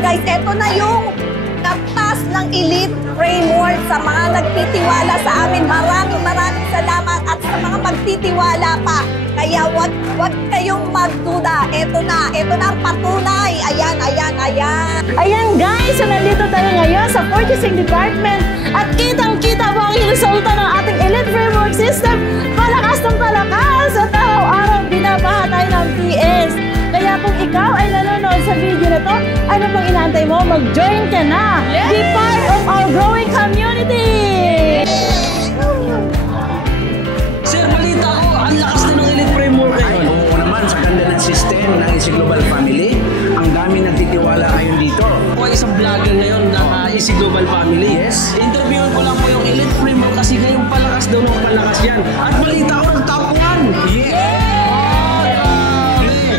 guys, eto na yung katas ng Elite Framework sa mga nagtitiwala sa amin. Maraming salamat at sa mga magtitiwala pa. Kaya wag kayong magduda. Eto na ang patunay. Ayan. Ayan guys, so nandito tayo ngayon sa Purchasing Department at kitang-kita mo ang resulta ng ating Elite Framework System. Palakas ng palakas at araw-araw binabaha tayo ng PS. Kaya kung ikaw ay nanonood sa video na to, ano pang inaantay mo? Mag-join ka na! Yes! Be part of our growing community! Sir, balita ko, ang lakas na ng Elite Framework ngayon. Oo naman, sa ganda ng system ng Easy Global Family, ang dami nagtitiwala ngayon dito. Ako ay isang vlogger ngayon ng Easy Global Family. Yes. Interviewin ko lang po yung Elite Framework kasi ngayong palakas daw ng palakas yan. At balita ko ng top 1! Yeah!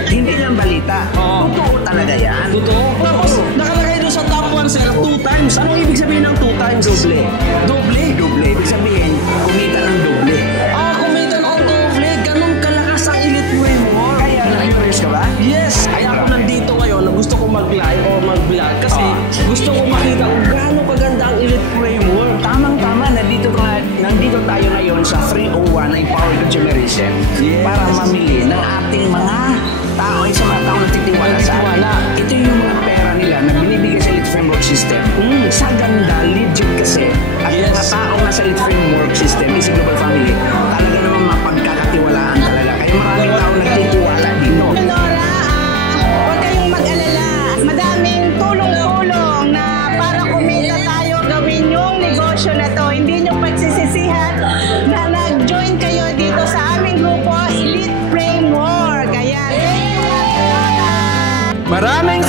Hindi lang balita. Totoo talaga yan. Totoo? Tapos, nakalagay doon sa top 1, sir, 2 times. Anong ibig sabihin ng 2 times? Doble. Doble? Doble. Ibig sabihin, kumita ng doble. Kumita ng doble. Ganun kalakas ang Elite Framework. Kaya, na-curious ka ba? Yes! Kaya ako nandito ngayon na gusto ko mag-live o mag-vlog kasi gusto ko makita kung gaano kaganda ang Elite Framework. Tamang-tama, nandito tayo ngayon sa 301 na Empowered Consumerism para mamili ng ating mga tao, sa mga tao nagtitiwala sa atin. Ito yung mga pera nila na binibigay sa Elite Framework System. Sa ganda, legit kasi. At mga tao na sa Elite Framework System, Easy Global Family, talaga naman mapagkakatiwalaan talaga. Kaya maraming tao nagtitiwala dito. Nora, huwag kayong mag-alala. Madaming tulong-tulong na para kumita tayo gawin yung negosyo na to. Hindi nyo pagsisisihan na nag-join kayo dito sa aming grupo, Elite Framework. Ayan. Maraming